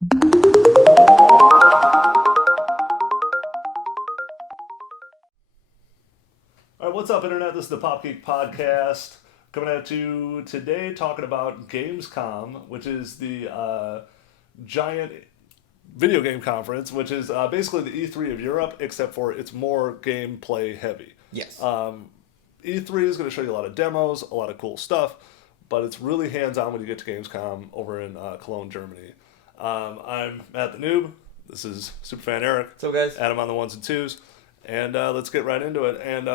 All right, what's up, Internet? This is the Pop Geek Podcast coming at you today talking about Gamescom, which is the giant video game conference, which is basically the E3 of Europe, except for it's more gameplay heavy. Yes. E3 is going to show you a lot of demos, a lot of cool stuff, but it's really hands-on when you get to Gamescom over in Cologne, Germany. I'm Matt the Noob. This is Superfan Eric. What's up, guys? Adam on the ones and twos. And let's get right into it. And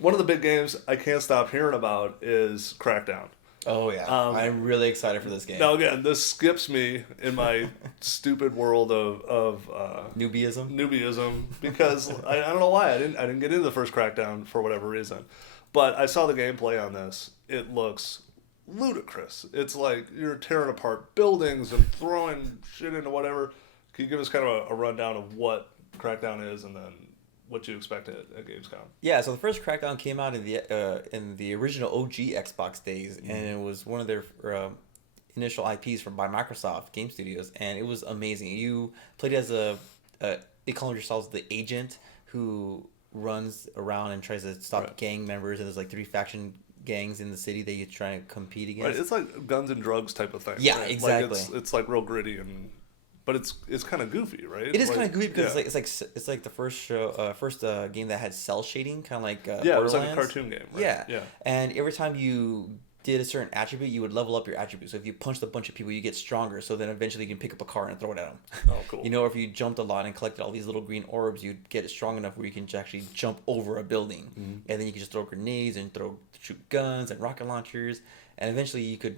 one of the big games I can't stop hearing about is Crackdown. Oh, yeah. I'm really excited for this game. Now, again, this skips me in my stupid world of newbieism because I don't know why I didn't get into the first Crackdown for whatever reason, but I saw the gameplay on this. It looks ludicrous. It's like you're tearing apart buildings and throwing shit into whatever. Can you give us kind of a rundown of what Crackdown is and then what you expect at Gamescom? Yeah, so the first Crackdown came out in the original OG Xbox days, and it was one of their initial IPs by Microsoft Game Studios, and it was amazing. You played as they call yourselves the agent who runs around and tries to stop gang members, and there's like 3 faction gangs in the city that you're trying to compete against. Right, it's like guns and drugs type of thing. Yeah, right? exactly. Like it's like real gritty but it's kind of goofy, right? It is kind of goofy because it's like the first game that had cell shading, kind of like it was like a cartoon game. Right? Yeah. And every time you did a certain attribute, you would level up your attribute. So if you punched a bunch of people, you get stronger. So then eventually you can pick up a car and throw it at them. Oh, cool. You know, if you jumped a lot and collected all these little green orbs, you'd get it strong enough where you can actually jump over a building, and then you can just throw grenades and shoot guns and rocket launchers, and eventually you could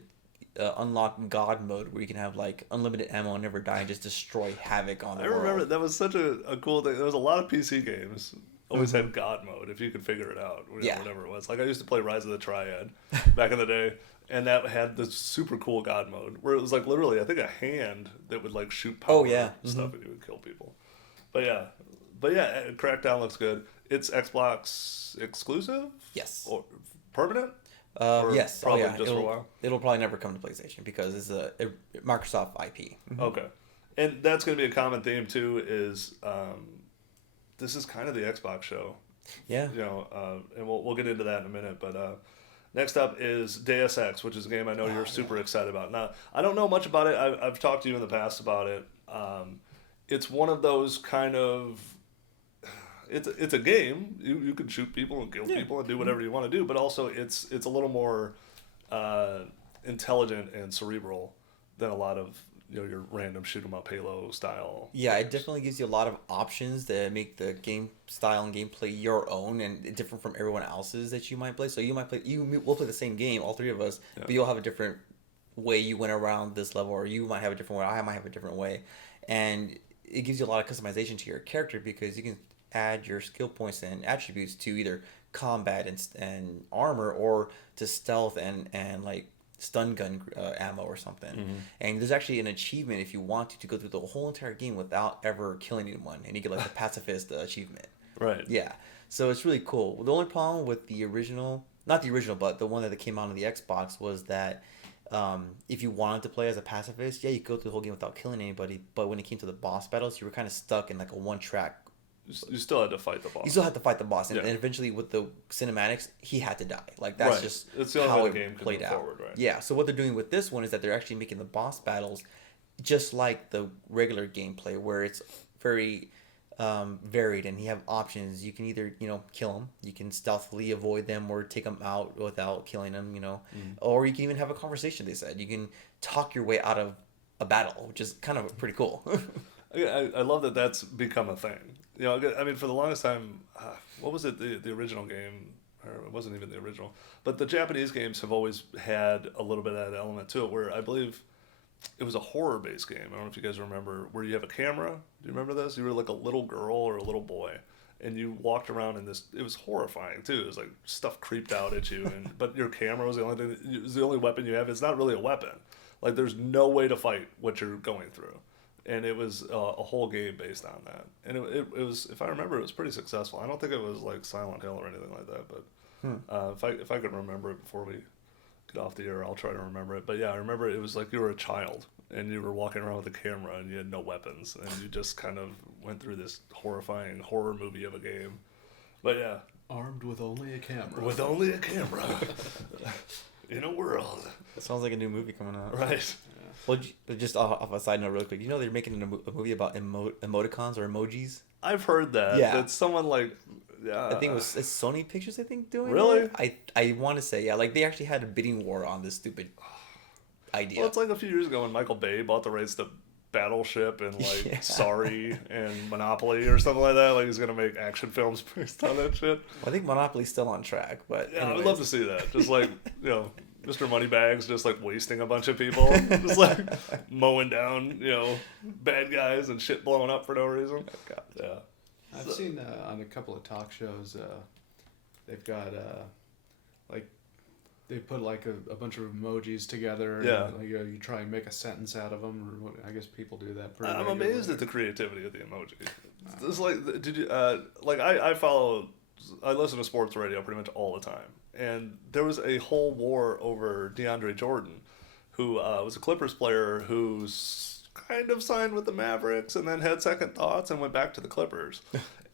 unlock God mode where you can have like unlimited ammo and never die and just destroy havoc on the world. I remember that was such a cool thing. There was a lot of PC games always had God mode if you could figure it out. Whatever it was. Like I used to play Rise of the Triad back in the day, and that had this super cool God mode where it was like literally I think a hand that would like shoot power and stuff and you would kill people. But yeah, Crackdown looks good. It's Xbox exclusive? Yes. Or permanent? Yes. Probably just for a while. It'll probably never come to PlayStation because it's a Microsoft IP. Okay, and that's going to be a common theme too. Is this is kind of the Xbox show? Yeah. You know, and we'll get into that in a minute. But next up is Deus Ex, which is a game I know you're super excited about. Now, I don't know much about it. I've talked to you in the past about it. It's one of those kind of. It's a game. You can shoot people and kill people and do whatever you want to do, but also it's a little more intelligent and cerebral than a lot of your random shoot 'em up Halo style. Yeah, it definitely gives you a lot of options that make the game style and gameplay your own and different from everyone else's that you might play. So we'll play the same game, all 3 of us, but you'll have a different way you went around this level, or you might have a different way. I might have a different way, and it gives you a lot of customization to your character because you can add your skill points and attributes to either combat and armor or to stealth and like stun gun ammo or something. And there's actually an achievement if you want to go through the whole entire game without ever killing anyone, and you get like the pacifist achievement. Right. Yeah. So it's really cool. The only problem with the original, not the original, but the one that came out on the Xbox was that if you wanted to play as a pacifist, you could go through the whole game without killing anybody. But when it came to the boss battles, you were kind of stuck in like a one-track. You still had to fight the boss. You still had to fight the boss, and eventually with the cinematics, he had to die. Like that's just it's the only how way it the game played out. Forward, right? Yeah. So what they're doing with this one is that they're actually making the boss battles just like the regular gameplay, where it's very varied, and you have options. You can either kill them, you can stealthily avoid them, or take them out without killing them. Or you can even have a conversation. They said you can talk your way out of a battle, which is kind of pretty cool. I love that that's become a thing. I mean, for the longest time, what was it? The original game, or it wasn't even the original, but the Japanese games have always had a little bit of that element to it, where I believe it was a horror-based game. I don't know if you guys remember, where you have a camera. Do you remember this? You were like a little girl or a little boy, and you walked around in this. It was horrifying too. It was like stuff creeped out at you, but your camera was the only thing. It was the only weapon you have. It's not really a weapon. Like there's no way to fight what you're going through. And it was a whole game based on that. And it was, if I remember, it was pretty successful. I don't think it was like Silent Hill or anything like that. But if I could remember it before we get off the air, I'll try to remember it. But yeah, I remember it was like you were a child and you were walking around with a camera and you had no weapons, and you just kind of went through this horrifying horror movie of a game. But yeah. Armed with only a camera. With only a camera. In a world. It sounds like a new movie coming out. Right. Yeah. Well, just off a side note real quick, you know they're making a movie about emoticons or emojis? I've heard that. Yeah. That someone like... Yeah. I think it's Sony Pictures, I think, doing really? it. I want to say, yeah. Like, they actually had a bidding war on this stupid idea. Well, it's like a few years ago when Michael Bay bought the rights to Battleship and like Sorry and Monopoly or something like that. Like he's gonna make action films based on that shit. Well, I think Monopoly's still on track, but yeah, I would love to see that. Just like Mr. Moneybags, just like wasting a bunch of people, just like mowing down bad guys and shit blowing up for no reason. Oh, God. Yeah, I've seen on a couple of talk shows, they've got they put like a bunch of emojis together. Yeah. And, you try and make a sentence out of them. Or I guess people do that pretty I'm regularly. amazed at the creativity of the emoji. It's like, did you I listen to sports radio pretty much all the time, and there was a whole war over DeAndre Jordan, who was a Clippers player who's kind of signed with the Mavericks and then had second thoughts and went back to the Clippers,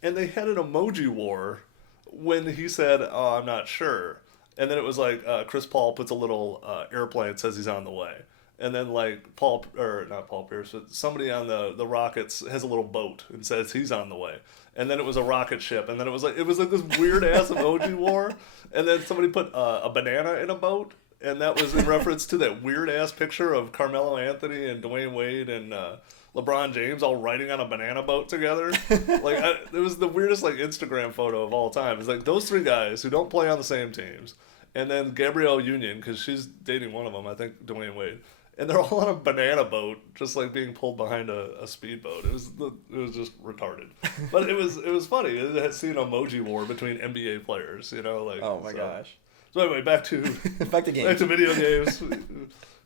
and they had an emoji war when he said, "Oh, I'm not sure." And then it was like Chris Paul puts a little airplane, says he's on the way. And then like not Paul Pierce, but somebody on the Rockets has a little boat and says he's on the way. And then it was a rocket ship. And then it was like this weird ass emoji war. And then somebody put a banana in a boat. And that was in reference to that weird ass picture of Carmelo Anthony and Dwayne Wade and LeBron James all riding on a banana boat together. It was the weirdest like Instagram photo of all time. It's like those three guys who don't play on the same teams. And then Gabrielle Union, because she's dating one of them, I think Dwayne Wade. And they're all on a banana boat, just like being pulled behind a speedboat. It was just retarded, but it was funny. It had seen an emoji war between NBA players, Oh my gosh. So anyway, back to games. Back to video games.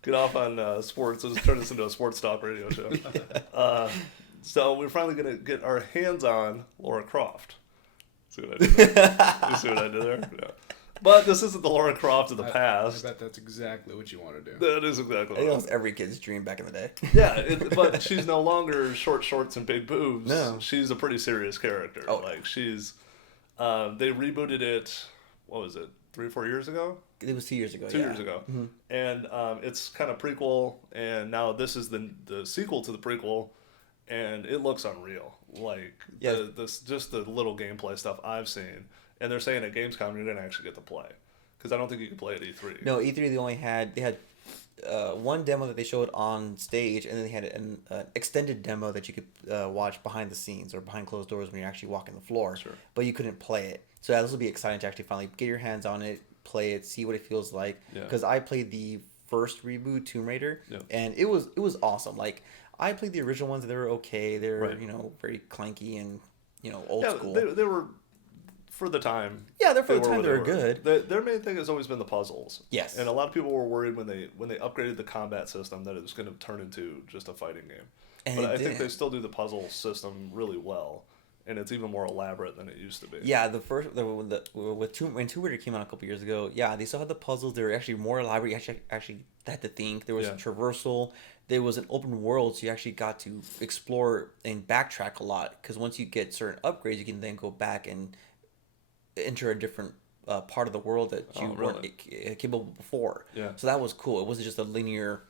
Get off on sports. Let's turn this into a sports talk radio show. So we're finally gonna get our hands on Lara Croft. See what I did there? You see what I did there? Yeah. But this isn't the Lara Croft of the past. I bet that's exactly what you want to do. That is exactly I think that was every kid's dream back in the day. Yeah, but she's no longer short shorts and big boobs. No. She's a pretty serious character. Oh. Like, she's... they rebooted it, what was it, 3 or 4 years ago? It was 2 years ago, 2 years ago. Mm-hmm. And it's kind of prequel, and now this is the sequel to the prequel, and it looks unreal. Like, Yeah. just the little gameplay stuff I've seen. And they're saying at Gamescom you didn't actually get to play. Because I don't think you could play at E3. No, E3 they had one demo that they showed on stage, and then they had an extended demo that you could watch behind the scenes or behind closed doors when you're actually walking the floor. Sure. But you couldn't play it. So this will be exciting to actually finally get your hands on it, play it, see what it feels like. Because I played the first reboot, Tomb Raider, and it was awesome. Like, I played the original ones; they were okay. They're very clanky and old school. They were. For the time. Yeah, for the time they were good. Their main thing has always been the puzzles. Yes. And a lot of people were worried when they upgraded the combat system that it was going to turn into just a fighting game. But I think they still do the puzzle system really well, and it's even more elaborate than it used to be. Yeah, when Tomb Raider came out a couple years ago, yeah, they still had the puzzles. They were actually more elaborate. You actually had to think. There was a traversal. There was an open world, so you actually got to explore and backtrack a lot. Because once you get certain upgrades, you can then go back and enter a different part of the world that you weren't capable before. Yeah. So that was cool. It wasn't just a linear,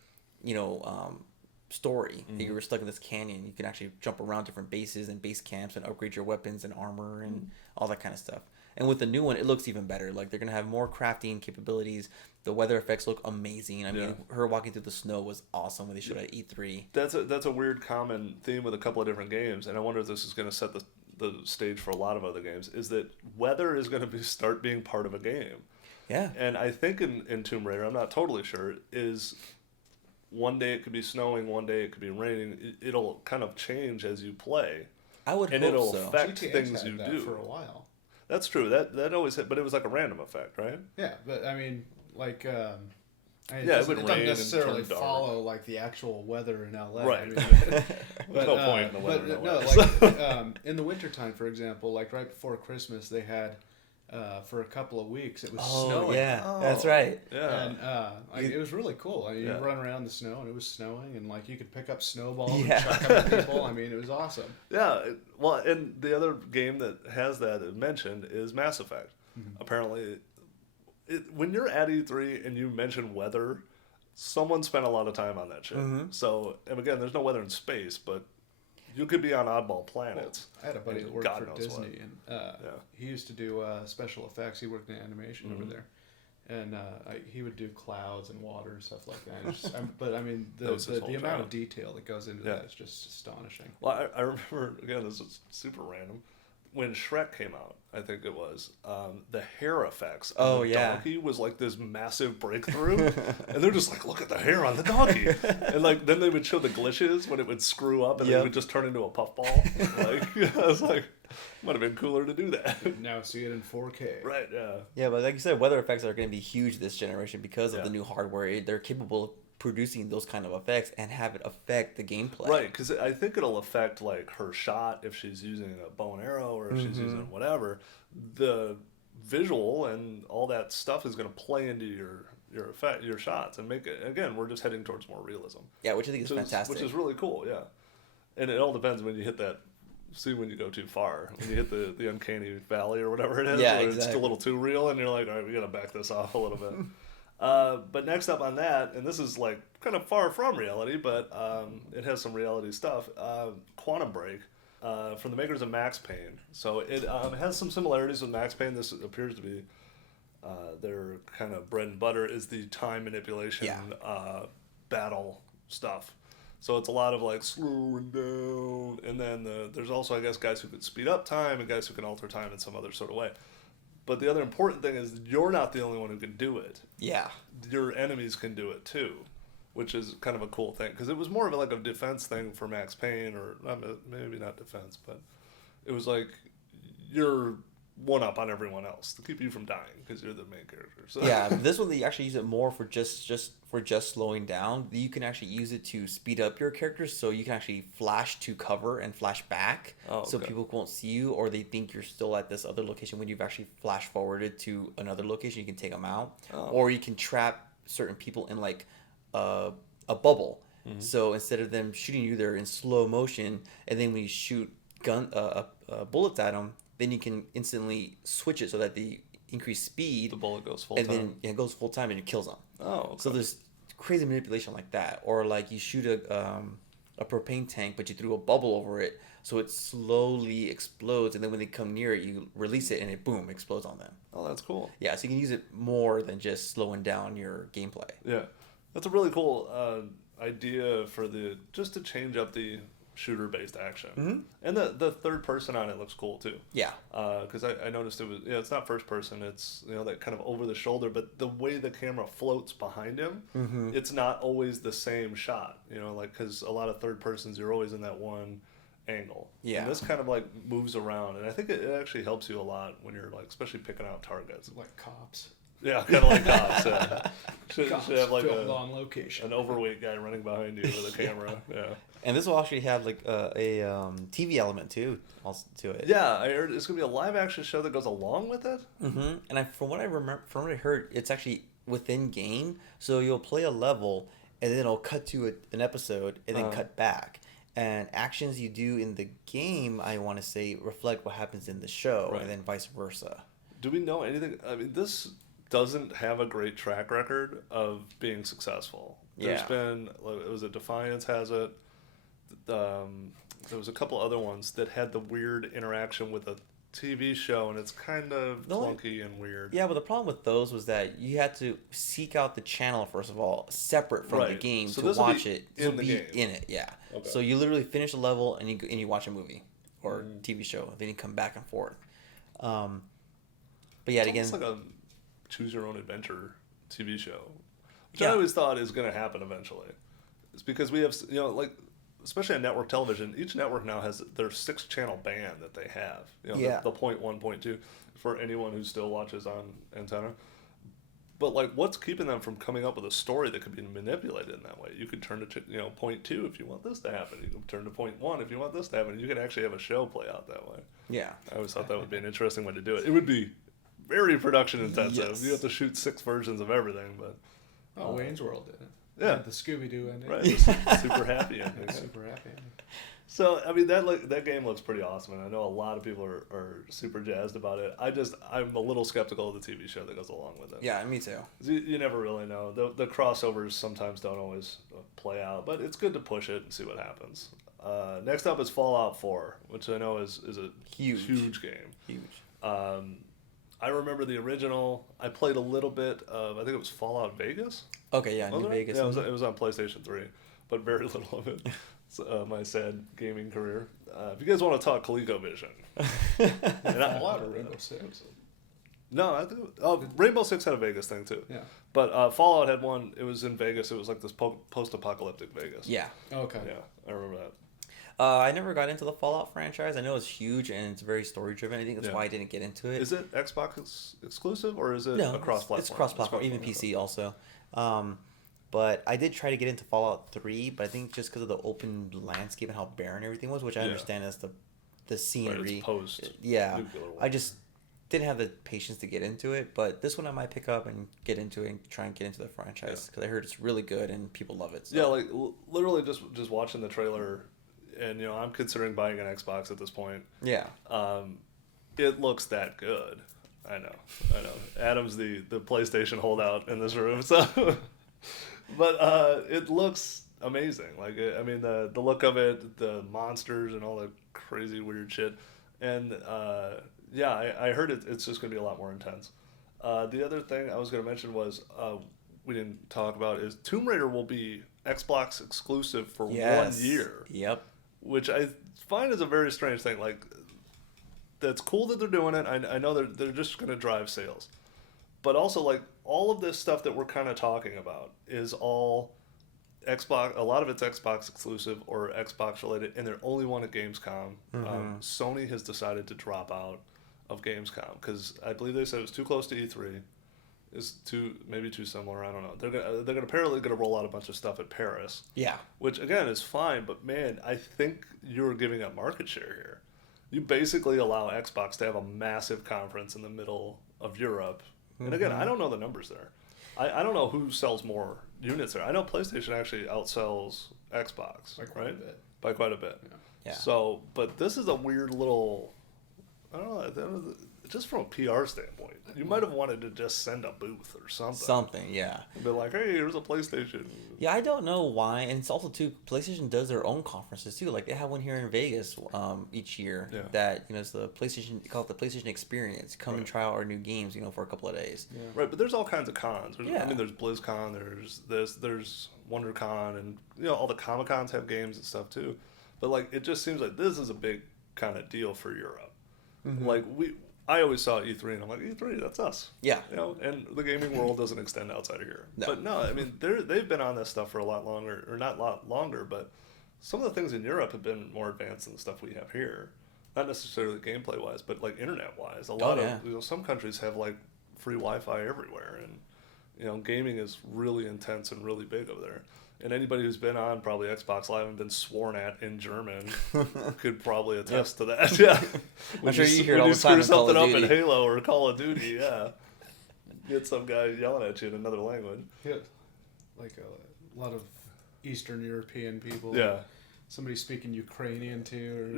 story. Mm-hmm. You were stuck in this canyon. You can actually jump around different bases and base camps and upgrade your weapons and armor and all that kind of stuff. And with the new one, it looks even better. Like, they're gonna have more crafting capabilities. The weather effects look amazing. I mean, her walking through the snow was awesome when they showed at E3. That's a weird common theme with a couple of different games, and I wonder if this is going to set the stage for a lot of other games, is that weather is going to start being part of a game. Yeah. And I think in Tomb Raider, I'm not totally sure, is one day it could be snowing, one day it could be raining. It'll kind of change as you play. I would and hope it'll so. affect GTX things had you that do. for a while. That's true. That always hit, but it was like a random effect, right? Yeah, but I mean, like, it it doesn't rain and necessarily turn dark. follow like the actual weather in LA. Right. I mean, There's no point in the weather. But in LA. no, like in the wintertime, for example, like right before Christmas, they had for a couple of weeks. It was Oh, snowing. yeah. Oh. That's right. Yeah. And it was really cool. I mean, Yeah. you run around the snow, and it was snowing, and like you could pick up snowballs Yeah. and chuck them at people. I mean, it was awesome. Yeah, well, and the other game that has that mentioned is Mass Effect. Apparently, when you're at E3 and you mention weather, someone spent a lot of time on that shit. So, and again, there's no weather in space, but you could be on oddball planets. I had a buddy that worked God for knows Disney, and he used to do special effects. He worked in animation over there. And he would do clouds and water and stuff like that. It's just, but I mean, the amount of detail that goes into that is just astonishing. Well, I remember, again, this is super random. When Shrek came out, I think it was, the hair effects on the donkey was like this massive breakthrough. And they're just like, look at the hair on the donkey. And like, then they would show the glitches when it would screw up and it would just turn into a puffball. Like, I was like, might have been cooler to do that. Now see it in 4K. Right, yeah. Yeah, but like you said, weather effects are going to be huge this generation because of the new hardware. They're capable of producing those kind of effects and have it affect the gameplay. Right, because I think it'll affect like her shot if she's using a bow and arrow or if she's using whatever. The visual and all that stuff is going to play into your effect, your shots, and make it. Again, we're just heading towards more realism. Yeah, which I think is fantastic. Which is really cool. Yeah, and it all depends when you hit that. See when you go too far, when you hit the uncanny valley or whatever it is, yeah, where exactly. it's a little too real, and you're like, all right, we got to back this off a little bit. But next up on that, and this is like kind of far from reality, but it has some reality stuff. Quantum Break, from the makers of Max Payne. So it has some similarities with Max Payne. This appears to be their kind of bread and butter is the time manipulation battle stuff. So it's a lot of like slowing down, and then there's also, I guess, guys who can speed up time and guys who can alter time in some other sort of way. But the other important thing is you're not the only one who can do it. Yeah. Your enemies can do it too, which is kind of a cool thing. Because it was more of like a defense thing for Max Payne, or maybe not defense, but it was like you're one up on everyone else to keep you from dying because you're the main character. So. Yeah, this one they actually use it more for just slowing down. You can actually use it to speed up your characters, so you can actually flash to cover and flash back, so people won't see you, or they think you're still at this other location when you've actually flash forwarded to another location. You can take them out, or you can trap certain people in like a bubble. So instead of them shooting you, they're in slow motion, and then when you shoot bullets at them, then you can instantly switch it so that the increased speed, the bullet goes full and time. then it goes full time and it kills them. Oh, okay. So there's crazy manipulation like that, or like you shoot a propane tank, but you threw a bubble over it, so it slowly explodes, and then when they come near it, you release it, and it boom explodes on them. Oh, that's cool. Yeah, so you can use it more than just slowing down your gameplay. Yeah, that's a really cool idea for just to change up the shooter-based action, and the third person on it looks cool too. Yeah, because I noticed it was it's not first person, it's that kind of over the shoulder, but the way the camera floats behind him, it's not always the same shot. Like because a lot of third persons you're always in that one angle. Yeah, and this kind of like moves around, and I think it actually helps you a lot when you're like especially picking out targets. Like cops. Yeah, kind of like cops. Should have like on location. an overweight guy running behind you with a camera. Yeah. And this will actually have like a TV element too, also to it. Yeah, I heard it's gonna be a live action show that goes along with it. And from what I heard, it's actually within game. So you'll play a level, and then it'll cut to an episode, and then cut back. And actions you do in the game, I want to say, reflect what happens in the show, and then vice versa. Do we know anything? I mean, this doesn't have a great track record of being successful. There's been, it was Defiance has it. There was a couple other ones that had the weird interaction with a TV show, and it's kind of clunky and weird. Yeah, but the problem with those was that you had to seek out the channel, first of all, separate from the game to watch it. In the game. In it, yeah. Okay. So you literally finish a level, and you watch a movie or TV show, then you come back and forth. But yeah, It's again, almost like a choose your own adventure TV show, which Yeah. I always thought is going to happen eventually. It's because we have, like, especially on network television, each network now has their 6-channel band that they have. The point 1, point 2 for anyone who still watches on antenna. But like, what's keeping them from coming up with a story that could be manipulated in that way? You could turn to point 2 if you want this to happen. You can turn to point 1 if you want this to happen. You can actually have a show play out that way. yeah. I always thought that would be an interesting way to do it. It would be very production intensive. Yes. You have to shoot 6 versions of everything, but Wayne's World did it. Yeah, the Scooby-Doo ending. Right, super happy ending. Super happy ending. So I mean that game looks pretty awesome, and I know a lot of people are super jazzed about it. I'm a little skeptical of the TV show that goes along with it. Yeah, me too. You never really know. The crossovers sometimes don't always play out, but it's good to push it and see what happens. Next up is Fallout 4, which I know is a huge game. Huge. I remember the original. I played a little bit of, I think it was Fallout Vegas. Okay, yeah, New Vegas. Yeah, it was on PlayStation 3, but very little of it. My sad gaming career. If you guys want to talk ColecoVision. Fallout or Rainbow Six? No, I think Rainbow Six had a Vegas thing too. Yeah. But Fallout had one, it was in Vegas. It was like this post-apocalyptic Vegas. Yeah. Okay. Yeah, I remember that. I never got into the Fallout franchise. I know it's huge and it's very story-driven. I think that's why I didn't get into it. Is it Xbox exclusive or is it a cross-platform? It's cross-platform, even PC also. But I did try to get into Fallout 3, but I think just because of the open landscape and how barren everything was, which I understand as the scenery. Right, it's post. Yeah. I just didn't have the patience to get into it, but this one I might pick up and get into it and try and get into the franchise because I heard it's really good and people love it. So. Yeah, like literally just watching the trailer, and I'm considering buying an Xbox at this point. Yeah. It looks that good. I know. Adam's the PlayStation holdout in this room, so. But it looks amazing. Like I mean, the look of it, the monsters, and all the crazy weird shit, and I heard it's just gonna be a lot more intense. The other thing I was gonna mention was we didn't talk about is Tomb Raider will be Xbox exclusive for 1 year. Yep. Which I find is a very strange thing. Like, that's cool that they're doing it. I know they're just gonna drive sales, but also like all of this stuff that we're kind of talking about is all Xbox. A lot of it's Xbox exclusive or Xbox related, and they're only one at Gamescom. Sony has decided to drop out of Gamescom because I believe they said it was too close to E3. Is maybe too similar. I don't know. They're apparently gonna roll out a bunch of stuff at Paris. Yeah. Which again is fine, but man, I think you're giving up market share here. You basically allow Xbox to have a massive conference in the middle of Europe. And again, I don't know the numbers there. I don't know who sells more units there. I know PlayStation actually outsells Xbox, by quite a bit. Yeah. So, but this is a weird little, I don't know, just from a PR standpoint, you might have wanted to just send a booth or something. Something, yeah. And be like, hey, here's a PlayStation. Yeah, I don't know why. And it's also, too, PlayStation does their own conferences, too. Like, they have one here in Vegas each year that, it's the PlayStation, they call it the PlayStation Experience. Come and try out our new games, for a couple of days. Yeah. Right, but there's all kinds of cons. I mean, there's BlizzCon, there's WonderCon, and, all the Comic-Cons have games and stuff, too. But, like, it just seems like this is a big kind of deal for Europe. Like, I always saw E3 and I'm like, E3, that's us. Yeah. And the gaming world doesn't extend outside of here. No. But no, I mean, they've been on this stuff for a lot longer, or not a lot longer, but some of the things in Europe have been more advanced than the stuff we have here. Not necessarily gameplay wise, but like internet wise. A lot of some countries have like free Wi-Fi everywhere, and gaming is really intense and really big over there. And anybody who's been on probably Xbox Live and been sworn at in German could probably attest to that. Yeah, I'm sure you hear it all the time. When you screw something up in Halo or Call of Duty, get some guy yelling at you in another language. Yeah, like a lot of Eastern European people. Yeah, somebody speaking Ukrainian too.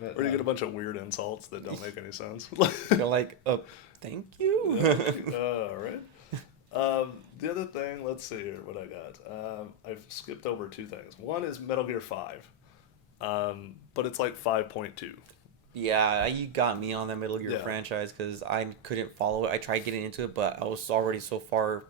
Or you get a bunch of weird insults that don't make any sense. You're like, thank you. Right. The other thing, let's see here what I got. I've skipped over 2 things. One is Metal Gear 5, but it's like 5.2. Yeah, you got me on that Metal Gear franchise because I couldn't follow it. I tried getting into it, but I was already so far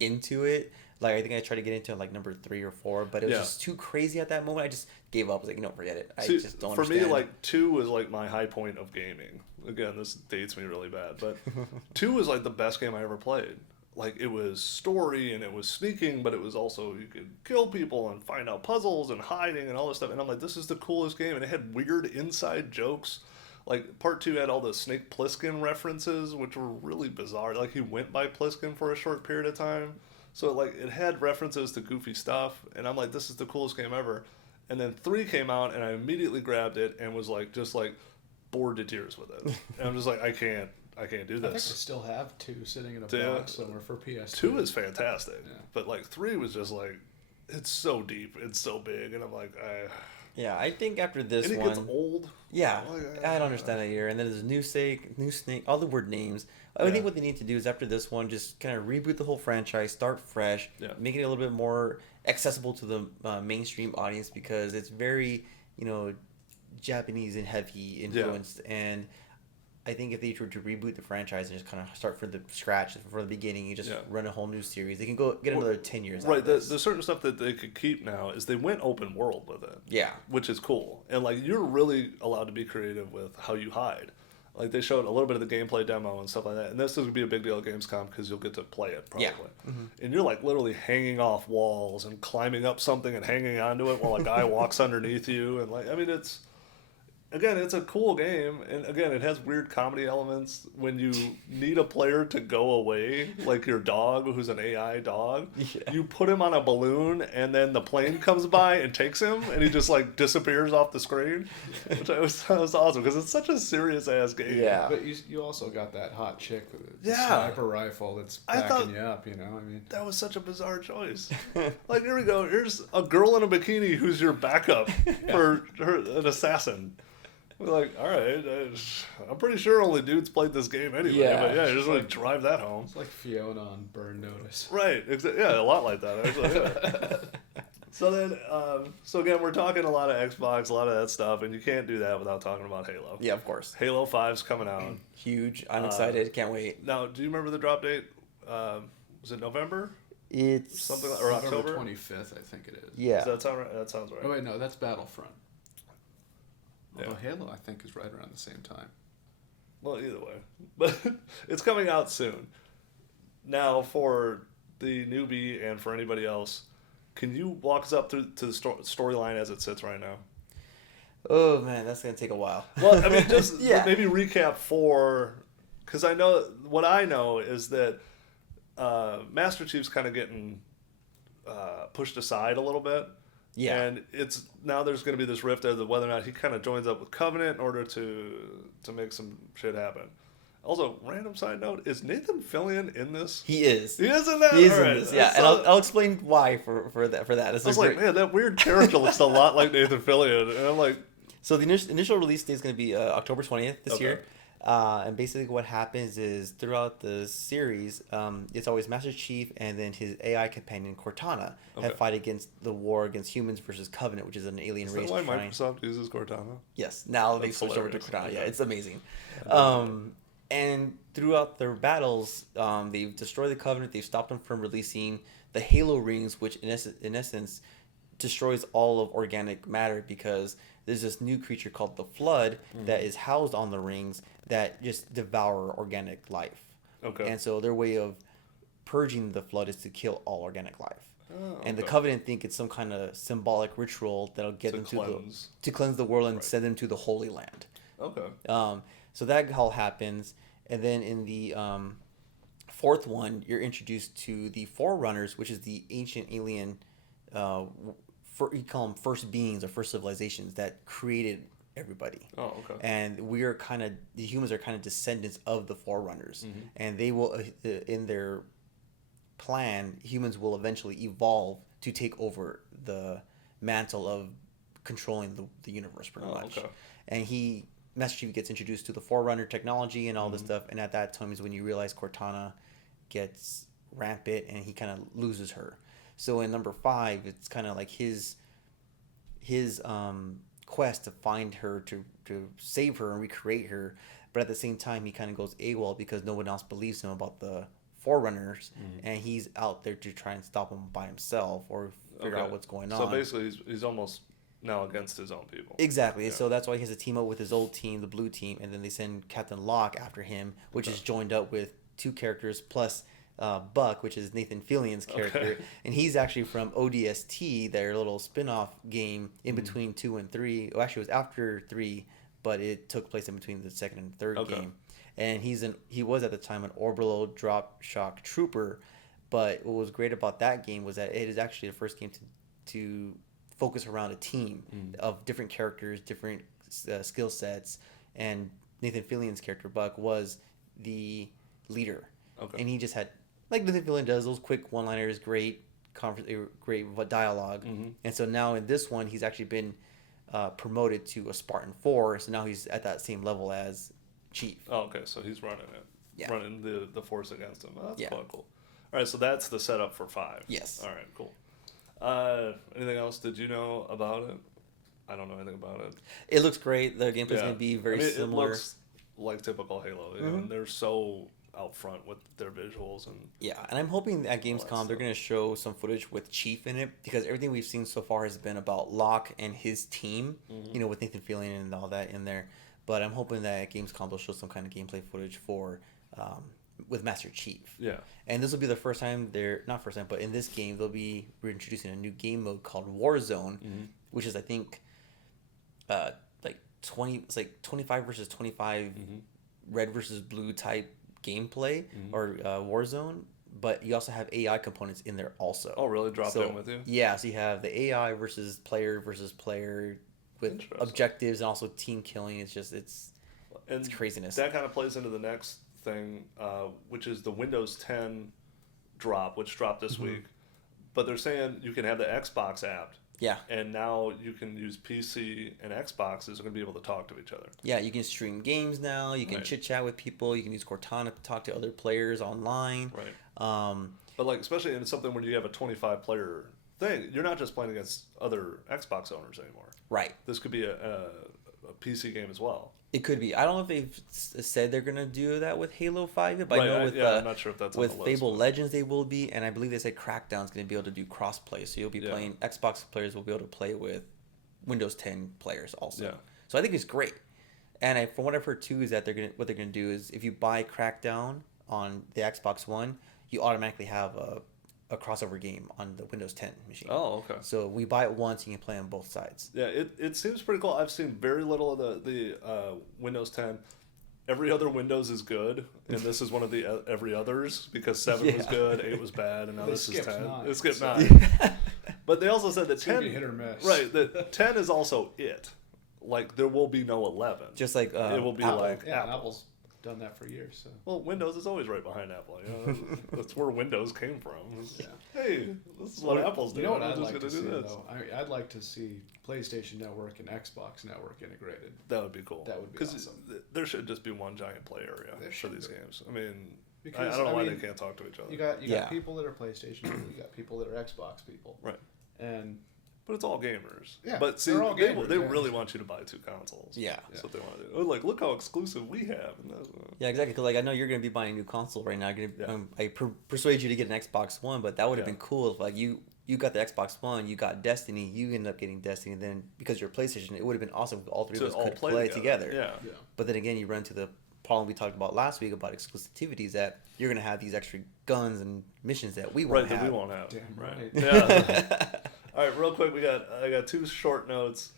into it. Like, I think I tried to get into like number 3 or 4, but it was just too crazy at that moment. I just gave up. I was like, forget it. I just don't understand. For me, like, 2 was like my high point of gaming. Again, this dates me really bad, but 2 was like the best game I ever played. Like, it was story and it was sneaking, but it was also, you could kill people and find out puzzles and hiding and all this stuff. And I'm like, this is the coolest game. And it had weird inside jokes. Like, part 2 had all the Snake Plissken references, which were really bizarre. Like, he went by Plissken for a short period of time. So, like, it had references to goofy stuff. And I'm like, this is the coolest game ever. And then 3 came out, and I immediately grabbed it and was like, just like, bored to tears with it. And I'm just like, I can't. I can't do I think this. I still have 2 sitting in a box somewhere for PS2. 2 is fantastic, Yeah. but like 3 was just like, it's so deep, it's so big, and I'm like, Yeah, I think after this and it one, gets old. yeah, Like, I don't understand that either. And then there's new Snake, all the word names. I think what they need to do is after this one, just kind of reboot the whole franchise, start fresh, make it a little bit more accessible to the mainstream audience because it's very, Japanese and heavy influenced. And I think if they were to reboot the franchise and just kind of start from the scratch, from the beginning, you just run a whole new series, they can go get another 10 years out of this. The certain stuff that they could keep now is they went open world with it. Yeah. Which is cool. And, like, you're really allowed to be creative with how you hide. Like, they showed a little bit of the gameplay demo and stuff like that. And this is going to be a big deal at Gamescom because you'll get to play it, probably. Yeah. Mm-hmm. And you're, like, literally hanging off walls and climbing up something and hanging onto it while a guy walks underneath you. And, like, I mean, it's... Again, it's a cool game, and again, it has weird comedy elements when you need a player to go away, like your dog, who's an AI dog. Yeah. You put him on a balloon, and then the plane comes by and takes him, and he just, like, disappears off the screen, which I was awesome, because it's such a serious-ass game. Yeah. But you also got that hot chick with the sniper rifle that's backing you up, I mean... That was such a bizarre choice. Like, here we go, here's a girl in a bikini who's your backup for an assassin. We're like, all right, I'm pretty sure only dudes played this game anyway. But yeah, just like drive that home. It's like Fiona on Burn Notice. Right. Yeah, a lot like that, actually. Yeah. So then, so again, we're talking a lot of Xbox, a lot of that stuff, and you can't do that without talking about Halo. Yeah, of course. Halo 5's coming out. Huge. I'm excited. Can't wait. Now, do you remember the drop date? Was it November? It's something like, or October? November 25th, I think it is. Yeah. Does that sound right? That sounds right. Oh, wait, no, that's Battlefront. Although Yeah. Halo, I think, is right around the same time. Well, either way. But it's coming out soon. Now, for the newbie and for anybody else, can you walk us up to the storyline as it sits right now? Oh, man, that's going to take a while. Well, I mean, just maybe recap because I know, what I know is that Master Chief's kind of getting pushed aside a little bit. Yeah. And it's now there's going to be this rift as to whether or not he kind of joins up with Covenant in order to make some shit happen. Also, random side note, is Nathan Fillion in this? He is. He is in that? He is in this, yeah. And I'll explain why for that. I was like, man, that weird character looks a lot like Nathan Fillion. And I'm like... So the initial release date is going to be October 20th this year. And basically what happens is throughout the series, it's always Master Chief and then his AI companion Cortana have fight against the war against humans versus Covenant, which is an alien race. Is that why Microsoft uses Cortana? Yes. Now they switched over to Cortana. Yeah, it's amazing. And throughout their battles, they've destroyed the Covenant. They've stopped them from releasing the Halo rings, which in essence destroys all of organic matter because there's this new creature called the Flood that is housed on the rings that just devour organic life. Okay. And so their way of purging the Flood is to kill all organic life. Oh, and the Covenant think it's some kind of symbolic ritual that'll get them to cleanse the world and send them to the Holy Land. Okay. So that all happens, and then in the fourth one, you're introduced to the Forerunners, which is the ancient alien. You call them first beings or first civilizations that created everybody. Oh, okay. And the humans are kind of descendants of the Forerunners, and they will, in their plan, humans will eventually evolve to take over the mantle of controlling the universe, pretty much. Okay. And Master Chief gets introduced to the Forerunner technology and all this stuff, and at that time is when you realize Cortana gets rampant and he kind of loses her. So in number 5, it's kind of like his quest to find her, to save her and recreate her, but at the same time he kind of goes AWOL because no one else believes him about the Forerunners, and he's out there to try and stop them by himself or figure out what's going on. So basically he's almost now against his own people. Exactly. Yeah. So that's why he has to team up with his old team, the blue team, and then they send Captain Locke after him, which is joined up with 2 characters plus Buck, which is Nathan Fillion's character, and he's actually from ODST, their little spin-off game in between 2 and 3. Well, actually, it was after 3, but it took place in between the second and third game. And he was at the time an orbital drop shock trooper, but what was great about that game was that it is actually the first game to focus around a team of different characters, different skill sets, and Nathan Fillion's character Buck was the leader. Okay. And he just had, like Nathan Fillion does, those quick one-liners, great dialogue. Mm-hmm. And so now in this one, he's actually been promoted to a Spartan 4, so now he's at that same level as Chief. Oh, okay, so he's running it. Yeah. Running the force against him. Oh, that's quite cool. All right, so that's the setup for 5. Yes. All right, cool. Anything else? Did you know about it? I don't know anything about it. It looks great. The gameplay's going to be very similar. It looks like typical Halo. You know, and they're so out front with their visuals. And I'm hoping at Gamescom they're going to show some footage with Chief in it, because everything we've seen so far has been about Locke and his team, you know, with Nathan Fillion and all that in there. But I'm hoping that at Gamescom they'll show some kind of gameplay footage for with Master Chief. Yeah. And this will be the first time but in this game we're introducing a new game mode called Warzone, which is I think like 25 versus 25 red versus blue type gameplay or Warzone, but you also have AI components in there also. Oh, really? Dropped in with you? Yeah, so you have the AI versus player with objectives and also team killing. It's just it's craziness. That kind of plays into the next thing, which is the Windows 10 drop, which dropped this week. But they're saying you can have the Xbox app. Yeah. And now you can use PC and Xboxes are going to be able to talk to each other. Yeah, you can stream games now. You can chit-chat with people. You can use Cortana to talk to other players online. Right. But like, especially in something where you have a 25-player thing, you're not just playing against other Xbox owners anymore. Right. This could be a PC game as well. It could be. I don't know if they've said they're going to do that with Halo 5 yet, but I know I'm not sure if that's with on the list, Fable Legends they will be, and I believe they said Crackdown's going to be able to do cross-play, so you'll be playing, Xbox players will be able to play with Windows 10 players also. Yeah. So I think it's great. And from what I've heard too is that what they're going to do is if you buy Crackdown on the Xbox One, you automatically have a crossover game on the Windows 10 machine. Oh, okay. So we buy it once, you can play on both sides. Yeah, it seems pretty cool. I've seen very little of the Windows 10. Every other Windows is good, and this is one of the every others, because 7 was good, 8 was bad, and now this is 10. It skipped 9. But they also said that 10 be hit or miss. Right, that 10 is also it. Like there will be no 11. Just like it will be Apple. like Apple. Apple's done that for years. So. Well, Windows is always right behind Apple. You know? That's where Windows came from. Hey, this is what Apple's doing. You know what I'd like to see, though? I'd like to see PlayStation Network and Xbox Network integrated. That would be cool. That would be awesome. There should just be one giant play area for these games. I mean, because, I don't know why they can't talk to each other. You got people that are PlayStation people, you got people that are Xbox people. Right. But it's all gamers. Yeah, but see, all gamers, they really want you to buy 2 consoles. Yeah. That's what they want to do. Oh, like, look how exclusive we have. Yeah, exactly. Because like I know you're going to be buying a new console right now. I persuade you to get an Xbox One, but that would have been cool if like you got the Xbox One, you got Destiny, you ended up getting Destiny, and then because you're PlayStation, it would have been awesome if all 3 of us could play together. Yeah. But then again, you run into the problem we talked about last week about exclusivity, is that you're going to have these extra guns and missions that we won't have. That we won't have. Damn right. Yeah. All right, real quick, I got 2 short notes.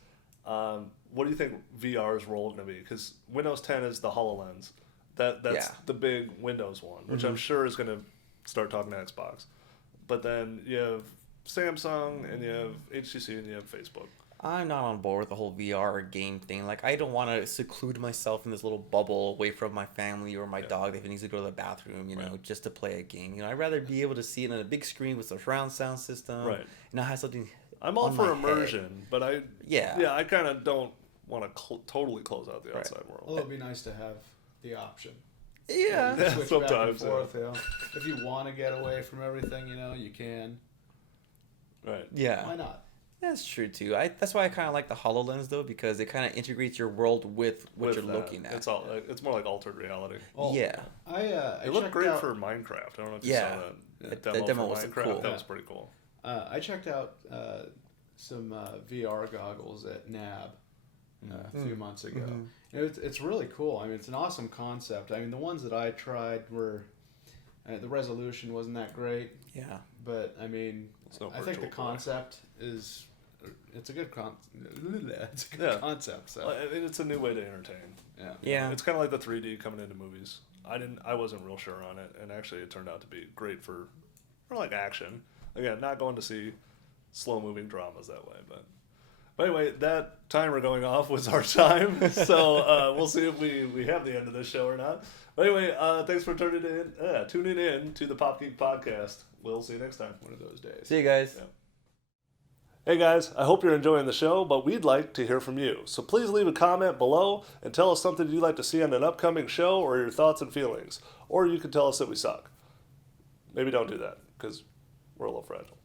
What do you think VR's role is going to be? Because Windows 10 is the HoloLens. That's the big Windows one, which I'm sure is going to start talking to Xbox. But then you have Samsung, and you have HTC, and you have Facebook. I'm not on board with the whole VR game thing. Like, I don't want to seclude myself in this little bubble away from my family or my dog if it needs to go to the bathroom, you know, just to play a game. You know, I'd rather be able to see it on a big screen with a surround sound system. Right. And not have something. I'm all for immersion, but I kind of don't want to totally close out the outside world. Well, it'd be nice to have the option. Yeah. You switch sometimes. back and forth, you know. If you want to get away from everything, you know, you can. Right. Yeah. Why not? That's true too. That's why I kind of like the HoloLens though, because it kind of integrates your world with what you're looking at. It's more like altered reality. Oh, yeah. It looked great for Minecraft. I don't know if you saw that. The demo was Minecraft. cool. That was pretty cool. I checked out some VR goggles at NAB a few months ago. Mm-hmm. It's really cool. I mean, it's an awesome concept. I mean, the ones that I tried were the resolution wasn't that great. Yeah. But I mean, I think the concept is. It's a good concept. So. I mean, it's a new way to entertain. Yeah. It's kind of like the 3D coming into movies. I wasn't real sure on it, and actually it turned out to be great for like action. Again, not going to see slow moving dramas that way, but But anyway, that timer going off was our time. So we'll see if we have the end of this show or not. But anyway, thanks for tuning in to the Pop Geek Podcast. We'll see you next time. One of those days. See you guys. Yeah. Hey guys, I hope you're enjoying the show, but we'd like to hear from you. So please leave a comment below and tell us something you'd like to see on an upcoming show or your thoughts and feelings. Or you can tell us that we suck. Maybe don't do that, because we're a little fragile.